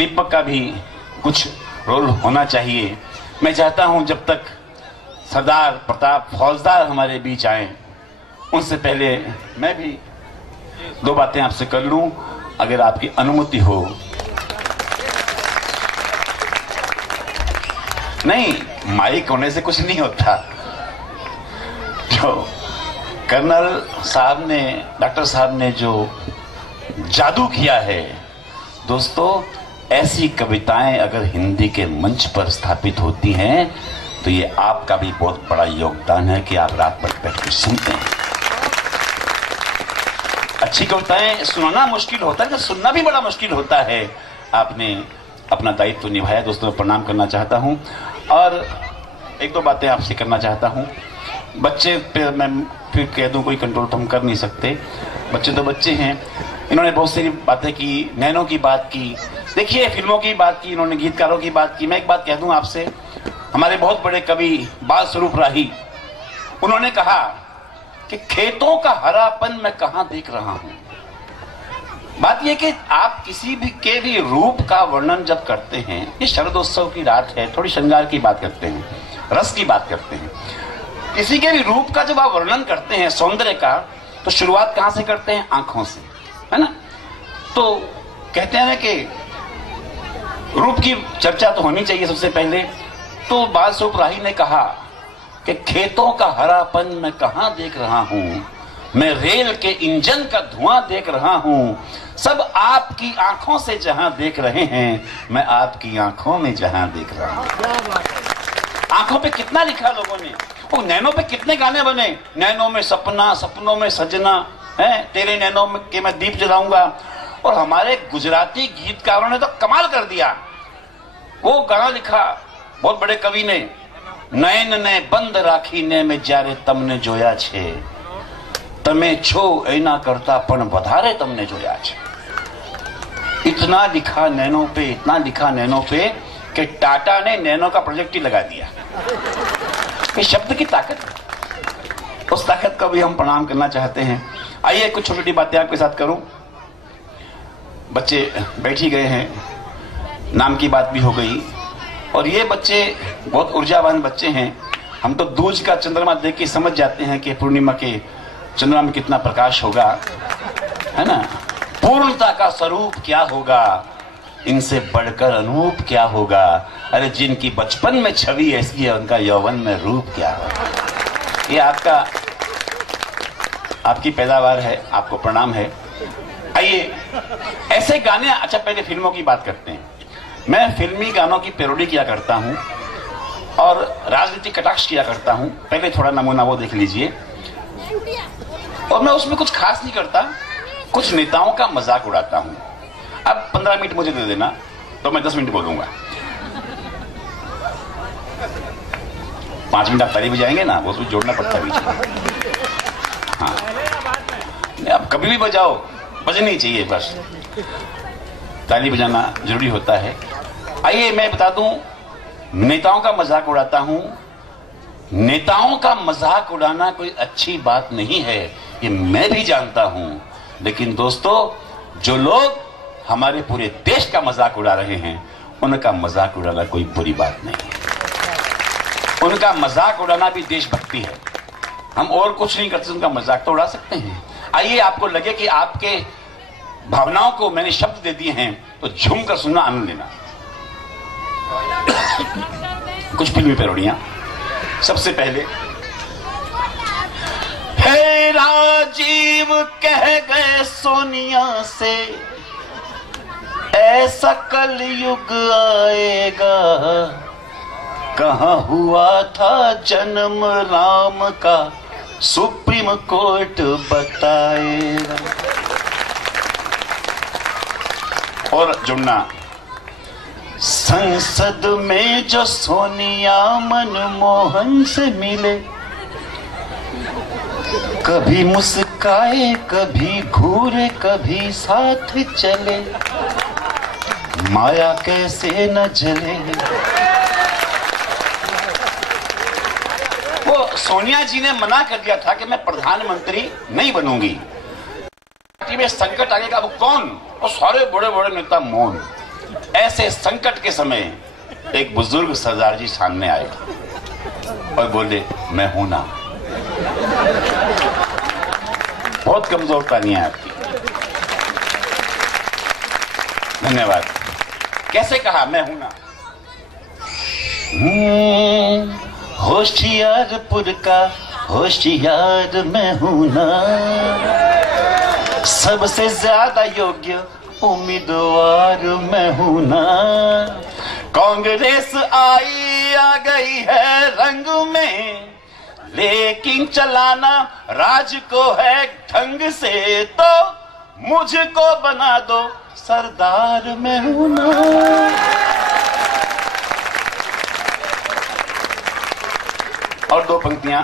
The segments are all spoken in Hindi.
दीपक का भी कुछ रोल होना चाहिए। मैं चाहता हूं जब तक सरदार प्रताप फौजदार हमारे बीच आए, उनसे पहले मैं भी दो बातें आपसे कर लूं, अगर आपकी अनुमति हो। नहीं, माइक होने से कुछ नहीं होता। जो कर्नल साहब ने, डॉक्टर साहब ने जो जादू किया है दोस्तों, ऐसी कविताएं अगर हिंदी के मंच पर स्थापित होती हैं तो ये आपका भी बहुत बड़ा योगदान है कि आप रात भर बैठ कर सुनते हैं। अच्छी कविताएं सुनाना मुश्किल होता है, सुनना भी बड़ा मुश्किल होता है। आपने अपना दायित्व निभाया दोस्तों, मैं प्रणाम करना चाहता हूं और एक दो बातें आपसे करना चाहता हूं। बच्चे पे मैं फिर कह दूं कोई कंट्रोल तो हम कर नहीं सकते, बच्चे तो बच्चे हैं। इन्होंने बहुत सारी बातें की, नैनो की बात की, देखिए फिल्मों की बात की, इन्होंने गीतकारों की बात की। मैं एक बात कह दूं आपसे, हमारे बहुत बड़े कवि बाल स्वरूप राही, उन्होंने कहा कि खेतों का हरापन मैं कहां देख रहा हूं। बात यह कि आप किसी भी के भी रूप का वर्णन जब करते हैं, ये शरदोत्सव की रात है, थोड़ी श्रृंगार की बात करते हैं, रस की बात करते हैं, किसी के भी रूप का जब आप वर्णन करते हैं, सौंदर्य का, तो शुरुआत कहां से करते हैं? आंखों से, है ना। तो कहते हैं ना कि रूप की चर्चा तो होनी चाहिए सबसे पहले। तो बाल स्वरूप राही ने कहा कि खेतों का हरापन मैं कहां देख रहा हूं, मैं रेल के इंजन का धुआं देख रहा हूं, सब आपकी आंखों से जहां देख रहे हैं, मैं आपकी आंखों में जहां देख रहा हूं। आंखों पे कितना लिखा लोगों ने, वो नैनो पे कितने गाने बने, नैनो में सपना, सपनों में सजना है, तेरे नैनो में के मैं दीप जलाऊंगा। और हमारे गुजराती गीतकारों ने तो कमाल कर दिया। वो गाना लिखा बहुत बड़े कवि ने, नयन ने बंद राखी ने में जारे तमने जोया छे, तमे छो एना करता पण वधारे तमने जोया छे। इतना लिखा नैनो पे, इतना लिखा नैनो पे कि टाटा ने नैनो का प्रोजेक्ट ही लगा दिया। ये शब्द की ताकत, उस ताकत का भी हम प्रणाम करना चाहते हैं। आइए कुछ छोटी छोटी बातें आपके साथ करूं। बच्चे बैठ ही गए हैं, नाम की बात भी हो गई, और ये बच्चे बहुत ऊर्जावान बच्चे हैं। हम तो दूज का चंद्रमा देख के समझ जाते हैं कि पूर्णिमा के चंद्रमा में कितना प्रकाश होगा, है ना। पूर्णता का स्वरूप क्या होगा, इनसे बढ़कर अनूप क्या होगा। अरे जिनकी बचपन में छवि ऐसी है, उनका यौवन में रूप क्या होगा। ये आपकी पैदावार है, आपको प्रणाम है। आइए ऐसे गाने, अच्छा पहले फिल्मों की बात करते हैं। मैं फिल्मी गानों की पैरोडी किया करता हूं और राजनीतिक कटाक्ष किया करता हूं। पहले थोड़ा नमूना वो देख लीजिए। और मैं उसमें कुछ खास नहीं करता, कुछ नेताओं का मजाक उड़ाता हूं। अब 15 मिनट मुझे दे देना तो मैं 10 मिनट बोलूंगा। 5 मिनट आप ताली बजाएंगे ना, वो तो जोड़ना पड़ता है बीच में। हाँ, अब कभी भी बजाओ, बजनी चाहिए बस, ताली बजाना जरूरी होता है। आइए मैं बता दूं, नेताओं का मजाक उड़ाता हूं। नेताओं का मजाक उड़ाना कोई अच्छी बात नहीं है, ये मैं भी जानता हूं। लेकिन दोस्तों, जो लोग हमारे पूरे देश का मजाक उड़ा रहे हैं, उनका मजाक उड़ाना कोई बुरी बात नहीं है। उनका मजाक उड़ाना भी देशभक्ति है। हम और कुछ नहीं करते, उनका मजाक तो उड़ा सकते हैं। आइए आपको लगे कि आपके भावनाओं को मैंने शब्द दे दिए हैं, तो झूम कर सुनना, आनंद लेना। कुछ फिल्मी पैरोडियां। सबसे पहले, हे राजीव कह गए सोनिया से, ऐसा कलयुग आएगा, कहां हुआ था जन्म राम का, सुप्रीम कोर्ट बताएगा। और जुड़ना, संसद में जो सोनिया मनमोहन से मिले, कभी मुस्काए कभी घूरे कभी साथ चले, माया कैसे न जले। वो सोनिया जी ने मना कर दिया था कि मैं प्रधानमंत्री नहीं बनूंगी, पार्टी में संकट आएगा। वो कौन? वो सारे बड़े बड़े नेता मौन। ऐसे संकट के समय एक बुजुर्ग सरदार जी सामने आए और बोले, मैं हूं ना। बहुत कमजोर कहानी है आपकी। धन्यवाद। कैसे कहा, मैं हूं ना? होशियारपुर का होशियार मैं हूं ना, सबसे ज्यादा योग्य उम्मीदवार मैं हूं ना। कांग्रेस आई आ गई है रंग में, लेकिन चलाना राज को है ढंग से, तो मुझको बना दो सरदार मैं हूं ना। और दो पंक्तियां।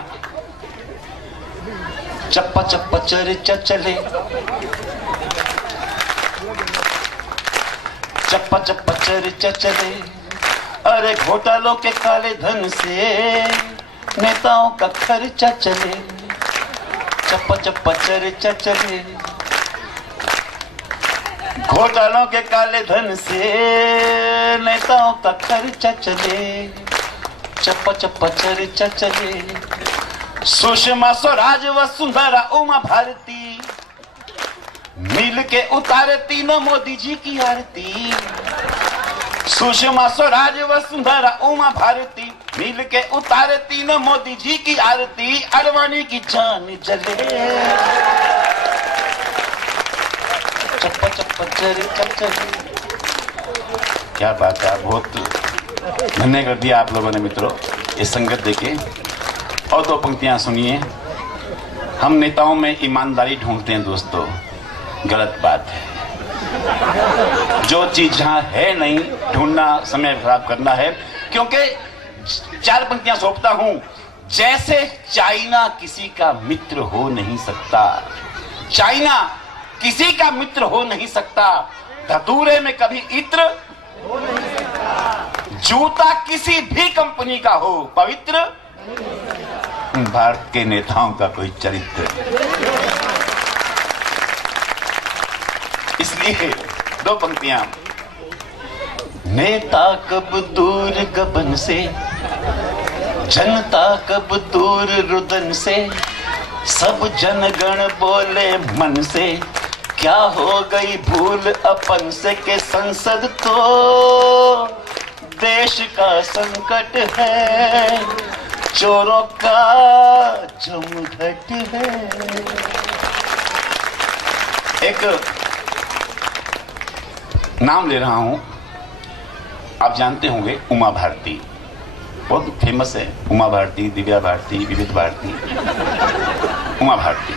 चप्पा चप्पा चर्चा चले, चप्पा चप्पा चर्चा चले, अरे घोटालों के काले धन से नेताओं का खर्चा चले। चप्पा चप्पा चर्चा चले, घोटालों के काले धन से नेताओं का खर्चा चले। चप्पा चप्पा चर्चा चले, सुषमा स्वराज वसुंधरा उमा भारती मिल के उतारे तीनों मोदी जी की आरती। सुषमा स्वराज वसुंधरा उमा भारती मिल के उतारे तीनों मोदी जी की आरती। अडवाणी की जान जले, चप्पा चप्पा चर्चा चले। क्या बात है, बहुत धन्य कर दिया आप लोगों ने मित्रों ये संगत देके। और दो पंक्तियां सुनिए। हम नेताओं में ईमानदारी ढूंढते हैं दोस्तों, गलत बात है। जो चीज जहां है नहीं, ढूंढना समय खराब करना है। क्योंकि चार पंक्तियां सौंपता हूं। जैसे चाइना किसी का मित्र हो नहीं सकता, चाइना किसी का मित्र हो नहीं सकता, धतूरे में कभी इत्र हो नहीं सकता, जूता किसी भी कंपनी का हो पवित्र भारत के नेताओं का कोई चरित्र। इसलिए दो पंक्तियां। नेता कब दूर गबन से, जनता कब दूर रुदन से, सब जनगण बोले मन से, क्या हो गई भूल अपन से के संसद तो देश का संकट है, चोरों का जमघट है। एक नाम ले रहा हूं, आप जानते होंगे, उमा भारती बहुत फेमस है। उमा भारती, दिव्या भारती, विविध भारती, उमा भारती।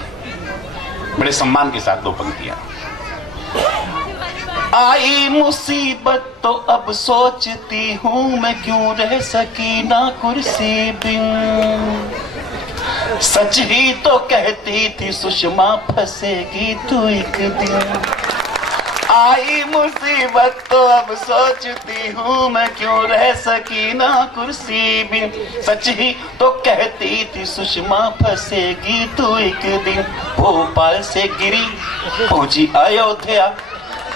बड़े सम्मान के साथ दो पंक्तियां। आई मुसीबत तो अब सोचती हूं मैं, क्यों रह सकी ना कुर्सी बिन। सच ही तो कहती थी सुषमा फंसेगी तू एक दिन। आई मुसीबत तो अब सोचती हूँ मैं, क्यों रह सकी ना कुर्सी बिन। सच ही तो कहती थी सुषमा फंसेगी तू एक दिन। भोपाल से गिरी पहुंची अयोध्या,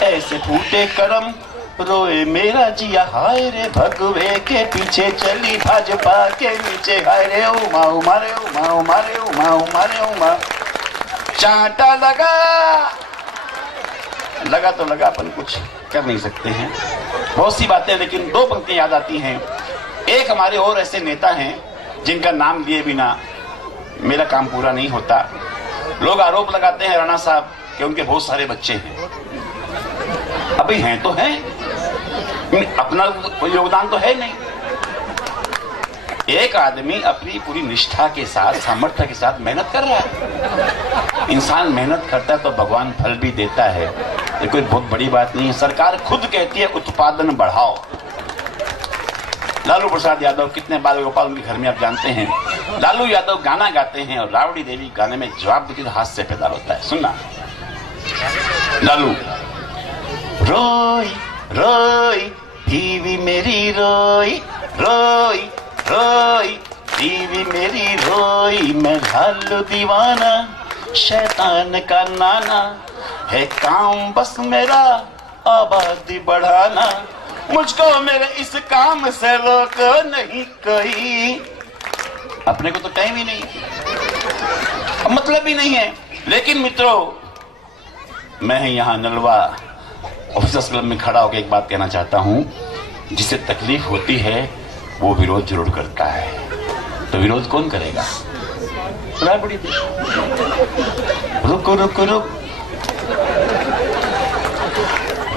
ऐसे फूटे करम रोए मेरा जिया। हाय रे भगवे के पीछे चली भाजपा के नीचे। हाय रे उमा उमा रे उमा उमा रे उमा उमा रे उमा। चांटा लगा तो लगा, अपन कुछ कर नहीं सकते हैं। बहुत सी बातें, लेकिन दो पंक्तियां याद आती हैं। एक हमारे और ऐसे नेता हैं जिनका नाम लिए बिना मेरा काम पूरा नहीं होता। लोग आरोप लगाते हैं राणा साहब कि उनके बहुत सारे बच्चे हैं। अभी हैं तो हैं, अपना कोई योगदान तो है नहीं। एक आदमी अपनी पूरी निष्ठा के साथ, सामर्थ्य के साथ मेहनत कर रहा है। इंसान मेहनत करता है तो भगवान फल भी देता है, ये कोई बहुत बड़ी बात नहीं है। सरकार खुद कहती है उत्पादन बढ़ाओ। लालू प्रसाद यादव कितने बाल गोपाल उनके घर में आप जानते हैं। लालू यादव गाना गाते हैं और राबड़ी देवी गाने में जवाब देती तो हास्य पैदा होता है। सुनना, लालू। रोई रोई बीवी मेरी रोई, रोई रोई बीवी मेरी रोई। मैं लालू दीवाना, शैतान का नाना, है काम बस मेरा आबादी बढ़ाना। मुझको मेरे इस काम से रोक नहीं कोई। अपने को तो टाइम ही नहीं, मतलब ही नहीं है। लेकिन मित्रों, मैं यहाँ नलवा ऑफिसर्स क्लब में खड़ा होकर एक बात कहना चाहता हूँ, जिसे तकलीफ होती है वो विरोध जरूर करता है। तो विरोध कौन करेगा? रुक रुक रुक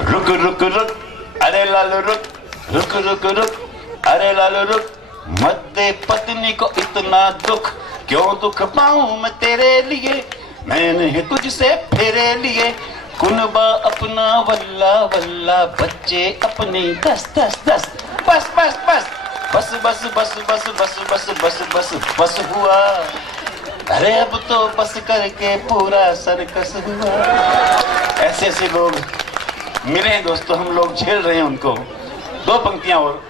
रुक रुक रुक, अरे लालू रुक, रुक रुक रुक, अरे लालू रुक, मत दे पत्नी को इतना दुख, क्यों दुख पाऊं मैं तेरे लिए, मैंने तुझसे फेरे लिए, कुनबा अपना वल्ला वल्ला, बच्चे अपने 10 10 10, बस बस बस बस बस बस बस बस बस बस बस बस हुआ, अरे अब तो बस करके पूरा सर्कस हुआ। ऐसे ऐसे लोग मिले हैं दोस्तों, हम लोग झेल रहे हैं उनको। 2 पंक्तियां और।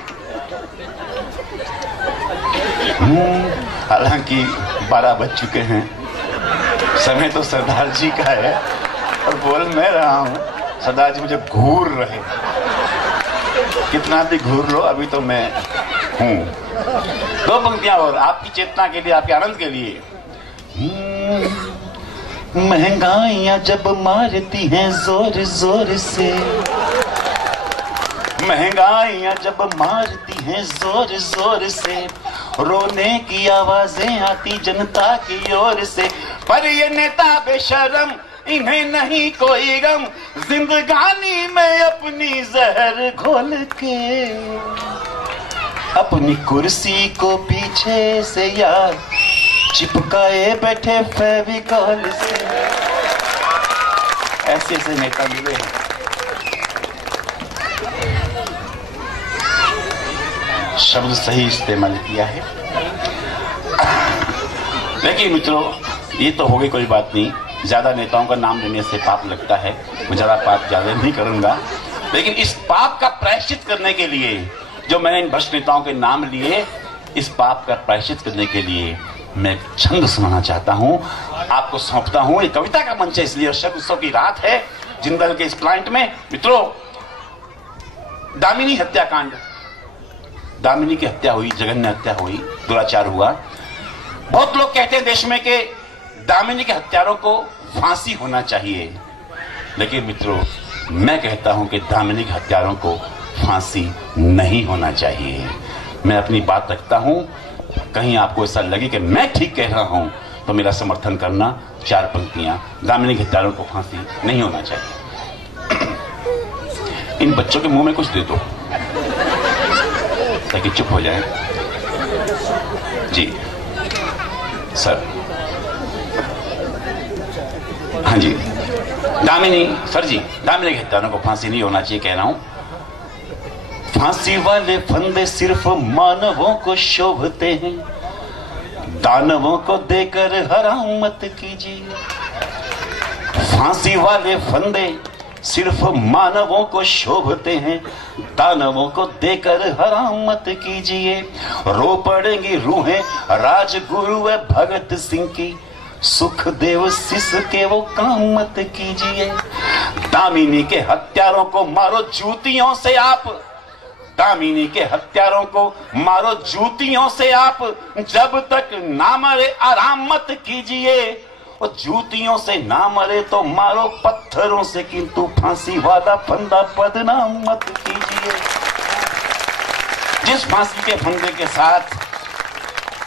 हालांकि 12 बज चुके हैं, समय तो सरदार जी का है और बोल मैं रहा हूं, सरदार जी मुझे घूर रहे, कितना भी घूर लो अभी तो मैं हूं। 2 पंक्तियां और आपकी चेतना के लिए, आपके आनंद के लिए। महंगाइयां जब मारती हैं जोर जोर से, महंगाइयां जब मारती हैं जोर जोर से, रोने की आवाजें आती जनता की ओर से, पर ये नेता बेशरम, इन्हें नहीं कोई गम, जिंदगानी में अपनी जहर घोल के, अपनी कुर्सी को पीछे से यार चिपकाए बैठे फेविकॉल से। ऐसे ऐसे नेता मिले हैं। शब्द सही इस्तेमाल किया है। लेकिन मित्रों, ये तो हो गई, कोई बात नहीं, ज्यादा नेताओं का नाम लेने से पाप लगता है, मैं ज्यादा पाप ज्यादा नहीं करूंगा। लेकिन इस पाप का प्रायश्चित करने के लिए, जो मैंने इन भ्रष्ट नेताओं के नाम लिए, इस पाप का प्रायश्चित करने के लिए मैं एक छंद सुनाना चाहता हूं, आपको सौंपता हूं। ये कविता का मंच है, इसलिए शब्द उत्सव की रात है जिंदल के इस प्लांट में। मित्रों, दामिनी हत्याकांड, दामिनी की हत्या हुई, जघन्य हत्या हुई, दुराचार हुआ। बहुत लोग कहते हैं देश में कि दामिनी के हत्यारों को फांसी होना चाहिए, लेकिन मित्रों मैं कहता हूं कि दामिनी के हत्यारों को फांसी नहीं होना चाहिए। मैं अपनी बात रखता हूं, कहीं आपको ऐसा लगे कि मैं ठीक कह रहा हूं तो मेरा समर्थन करना। 4 पंक्तियां, दामिनी के हत्यारों को फांसी नहीं होना चाहिए। इन बच्चों के मुंह में कुछ दे दो ताकि चुप हो जाए। जी सर, हाँ जी, दामिनी सर जी, दामिनी के हत्यारों को फांसी नहीं होना चाहिए कह रहा हूं। फांसी वाले फंदे सिर्फ मानवों को शोभते हैं, दानवों को देकर हराम मत कीजिए। फांसी वाले फंदे सिर्फ मानवों को शोभते हैं, दानवों को देकर हराम मत कीजिए। रो पड़ेंगी रूहें राजगुरु व भगत सिंह की, सुखदेव शिष के वो काम मत कीजिए। दामिनी के हत्यारों को मारो जूतियों से आप, दामिनी के हत्यारों को मारो जूतियों से आप, जब तक ना मरे आराम मत कीजिए। और जूतियों से ना मरे तो मारो पत्थरों से, किंतु फांसी वाला फंदा बदनाम मत कीजिए। जिस फांसी के फंदे के साथ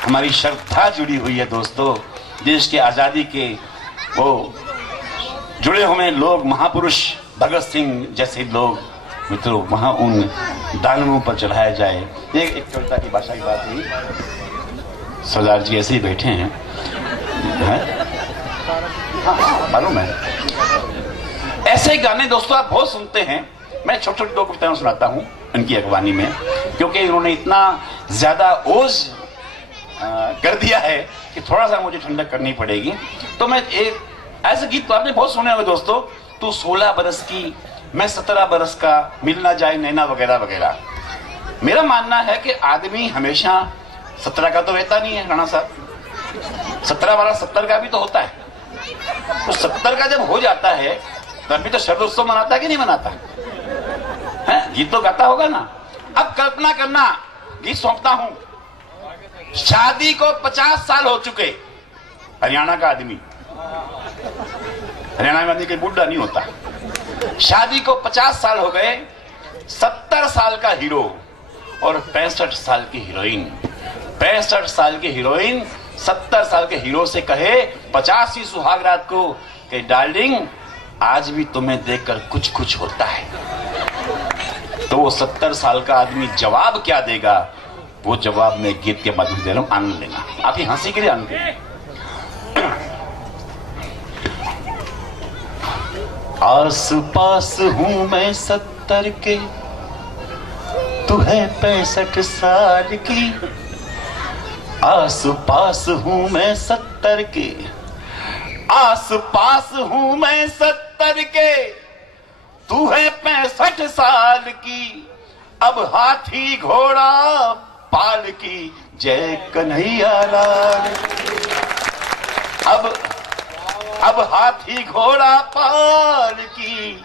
हमारी श्रद्धा जुड़ी हुई है दोस्तों, देश के आजादी के वो जुड़े हुए लोग, महापुरुष भगत सिंह जैसे लोग, मित्रों वहां उन दानवों पर चढ़ाया जाए। ये एक कविता की भाषा की बात हुई। सरदार जी ऐसे ही बैठे हैं, मालूम है। ऐसे गाने दोस्तों आप बहुत सुनते हैं। मैं छोटी छोटी 2 कविताएं सुनाता हूं इनकी अगवानी में, क्योंकि इन्होंने इतना ज्यादा ओज कर दिया है कि थोड़ा सा मुझे ठंडक करनी पड़ेगी। तो मैं एक ऐसे गीत तो आपने बहुत सुने होंगे दोस्तों, तू 16 बरस की, मैं 17 बरस का, मिलना जाए नैना वगैरह वगैरह। मेरा मानना है कि आदमी हमेशा 17 का तो रहता नहीं है राणा साहब, 17 12 70 का भी तो होता है। तो 70 का जब हो जाता है तभी तो शरद उत्सव मनाता है कि नहीं मनाता है? गीत तो गाता होगा ना। अब कल्पना करना, गीत सौंपता हूं। शादी को 50 साल हो चुके, हरियाणा का आदमी, हरियाणा में आदमी कोई बुढ़ा नहीं होता। शादी को 50 साल हो गए, 70 साल का हीरो और 65 साल की हीरोइन। 65 साल की हीरोइन 70 साल के हीरो से कहे 50वीं सुहाग रात को कि डार्लिंग आज भी तुम्हें देखकर कुछ कुछ होता है। तो वो 70 साल का आदमी जवाब क्या देगा, वो जवाब मैं गीत के माध्यम से दे रहा हूं, आनंद लेना। आपकी हंसी के लिए आनंद लेना। आस पास हूं मैं 70 के, तू है 65 साल की। आस पास हूं मैं 70 के, आस पास हूं मैं 70 के, तू है 65 साल की। अब हाथी घोड़ा पाल की, जय कन्हैया लाल। अब हाथी घोड़ा पाल की,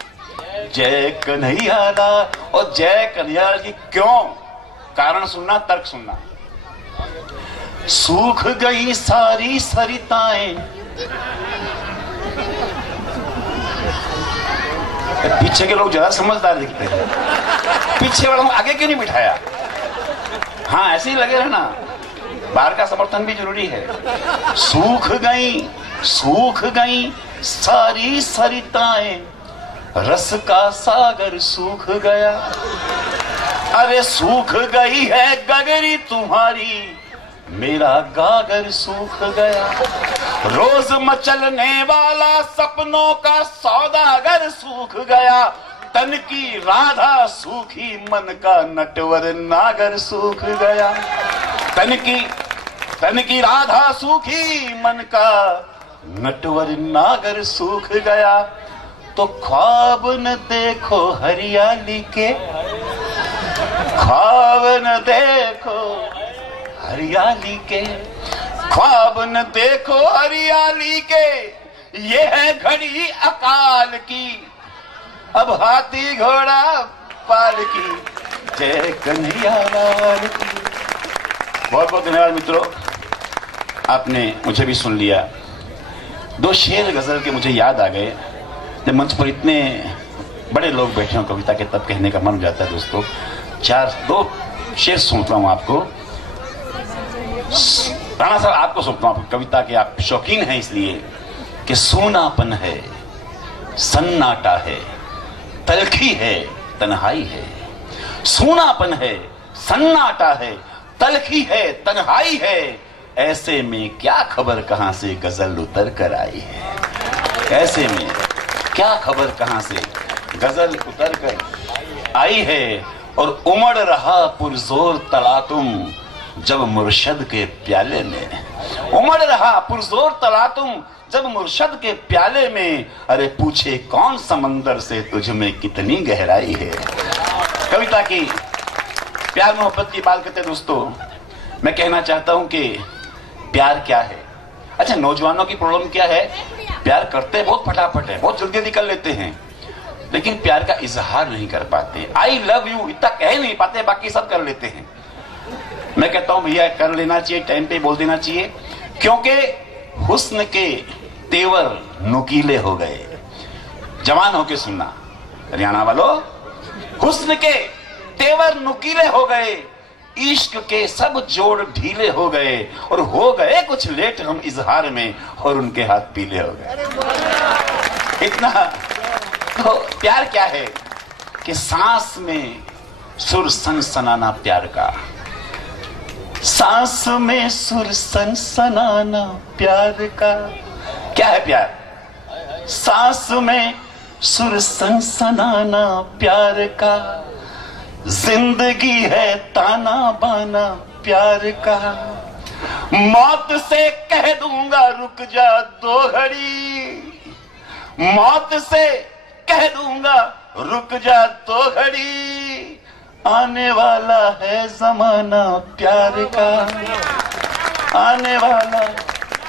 जय कन्हैया लाल। और जय कन्हैया लाल की क्यों? कारण सुनना, तर्क सुनना। सूख गई सारी सरिताएं, पीछे के लोग ज्यादा समझदार दिखते हैं, पीछे वालों को आगे क्यों नहीं बिठाया? हाँ ऐसे ही लगे रहना, बाहर का समर्थन भी जरूरी है। सूख गई सारी सरिताएं, रस का सागर सूख गया। अरे सूख गई है गगरी तुम्हारी, मेरा गागर सूख गया। रोज मचलने वाला सपनों का सौदागर सूख गया। तन की राधा सूखी, मन का नटवर नागर सूख गया। तन की राधा सूखी, मन का नटवर नागर सूख गया। तो ख्वाब न देखो हरियाली के, ख्वाब न देखो हरियाली के, ख्वाब न देखो हरियाली के, ये है घड़ी अकाल की। अब हाथी घोड़ा पाल की, जय कन्हैया लाल की। बहुत बहुत धन्यवाद मित्रों, आपने मुझे भी सुन लिया। 2 शेर गजल के मुझे याद आ गए। जब मंच पर इतने बड़े लोग बैठे हों कविता के, तब कहने का मन जाता है दोस्तों। 2 शेर सुनता हूं आपको। राणा साहब आपको सुनता हूं, कविता के आप शौकीन हैं इसलिए कि सूनापन है, सन्नाटा है, तलखी है, तन्हाई है। सूनापन है, सन्नाटा है, तलखी है, तन्हाई है। ऐसे में क्या खबर कहां से गजल उतर कर आई है। ऐसे में क्या खबर कहां से गजल उतर कर आई है। और उमड़ रहा पुरजोर तलातुम, जब मुर्शद के प्याले में। उमड़ रहा पुरजोर तलातुम, जब मुर्शद के प्याले में। अरे पूछे कौन समंदर से तुझ में कितनी गहराई है। कविता की प्यार मोहब्बत की बात करते दोस्तों, मैं कहना चाहता हूं कि प्यार क्या है। अच्छा, नौजवानों की प्रॉब्लम क्या है? प्यार करते बहुत फटाफट है, बहुत जल्दी निकल लेते हैं, लेकिन प्यार का इजहार नहीं कर पाते। आई लव यू इतना कह नहीं पाते, बाकी सब कर लेते हैं। मैं कहता हूं भैया कर लेना चाहिए, टाइम पे बोल देना चाहिए, क्योंकि हुस्न के तेवर नुकीले हो गए। जवान होके सुनना हरियाणा वालों, हुस्न के तेवर नुकीले हो गए, इश्क के सब जोड़ ढीले हो गए, और हो गए कुछ लेट हम इजहार में, और उनके हाथ पीले हो गए। इतना तो प्यार क्या है कि सांस में सुर सनसनाना प्यार का, सांस में सुर सनसनाना प्यार का। क्या है प्यार? सांस में सुर सनसनाना प्यार का, जिंदगी है ताना बाना प्यार का। मौत से कह दूंगा रुक जा 2 घड़ी, मौत से कह दूंगा रुक जा 2 घड़ी, आने वाला है जमाना प्यार का, आने वाला।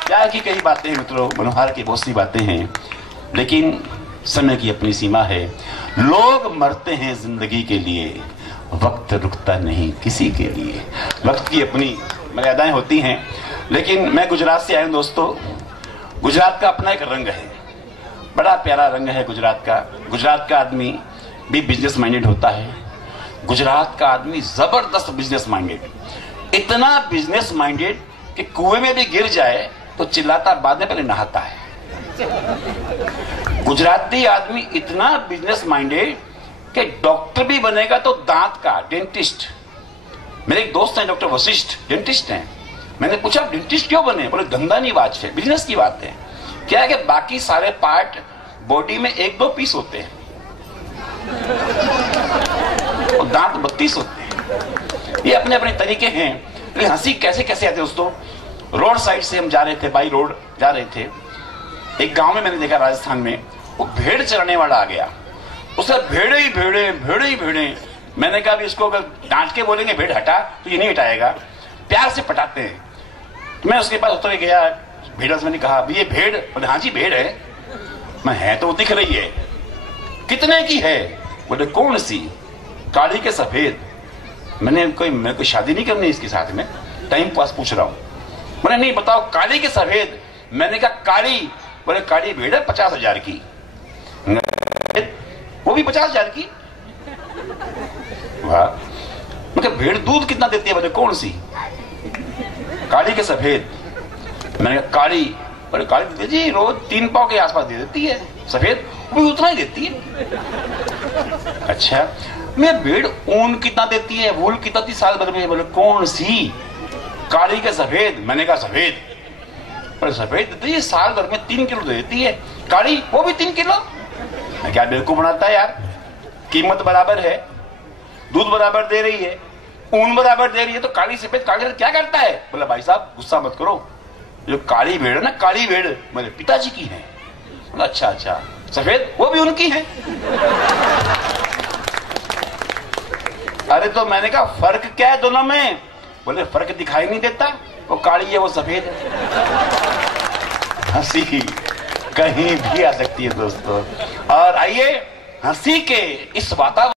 प्यार की कई बातें हैं मित्रों, मनोहार की बहुत सी बातें हैं, लेकिन समय की अपनी सीमा है। लोग मरते हैं जिंदगी के लिए, वक्त रुकता नहीं किसी के लिए। वक्त की अपनी मर्यादाएं होती हैं, लेकिन मैं गुजरात से आया हूं दोस्तों। गुजरात का अपना एक रंग है, बड़ा प्यारा रंग है गुजरात का। गुजरात का आदमी भी बिजनेस माइंडेड होता है। गुजरात का आदमी जबरदस्त बिजनेस माइंडेड, इतना बिजनेस माइंडेड कि कुएं में भी गिर जाए तो चिल्लाता, बाद में पहले नहाता है। गुजराती आदमी इतना बिजनेस माइंडेड कि डॉक्टर भी बनेगा तो दांत का, डेंटिस्ट। मेरे एक दोस्त हैं डॉक्टर वशिष्ठ, डेंटिस्ट हैं। मैंने पूछा डेंटिस्ट क्यों बने? बोले धंधा नहीं, बात है, बिजनेस की बात है। क्या है कि बाकी सारे पार्ट बॉडी में 1-2 पीस होते हैं और दांत 32 होते हैं। ये अपने अपने तरीके हैं। लेकिन हंसी कैसे कैसे आते दोस्तों। रोड साइड से हम जा रहे थे, बाई रोड जा रहे थे। एक गांव में मैंने देखा राजस्थान में, वो भेड़ चराने वाला आ गया। उसने भेड़े ही भेड़े, भेड़े ही भेड़े। मैंने कहा भी इसको अगर डांट के बोलेंगे भेड़ हटा तो ये नहीं हटाएगा, प्यार से पटाते हैं। मैं उसके पास उतर गया, भेड़ से मैंने कहा ये भेड़? बोले हाँ जी भेड़ है। मैं है तो दिख रही है, कितने की है? बोले कौन सी? काली के सफेद। मैंने कोई शादी नहीं करनी इसके साथ में, टाइम पास पूछ रहा हूं। मैंने नहीं बताओ काली के सफेद। मैंने कहा काली। बोले काली भेड़ है 50,000 की। वो भी 50,000 की? वाह। मैं भेड़ दूध कितना देती है? बोले कौन सी? काली के सफेद। मैंने कहा काली। बोले काली देती जी रोज 3 पाव के आसपास दे देती है, सफेद वो भी उतना ही देती है। अच्छा, मैं भेड़ ऊन कितना देती है, वूल कितना देती साल भर में? बोले कौन सी? काली के सफेद। मैंने कहा सफेद। पर सफेद देती है साल भर में 3 किलो दे देती है, काली वो भी 3 किलो। मैं क्या बेवकूफ बनाता है यार। कीमत बराबर है, दूध बराबर दे रही है, ऊन बराबर दे रही है, तो काली सफेद काली क्या करता है? बोला भाई साहब गुस्सा मत करो, जो काली भेड़ है ना, काली भेड़ मेरे पिताजी की है। अच्छा अच्छा, सफेद वो भी उनकी है। अरे तो मैंने कहा फर्क क्या है दोनों में? बोले फर्क दिखाई नहीं देता, वो काली है वो सफेद है। हंसी कहीं भी आ सकती है दोस्तों। और आइए हंसी के इस वातावरण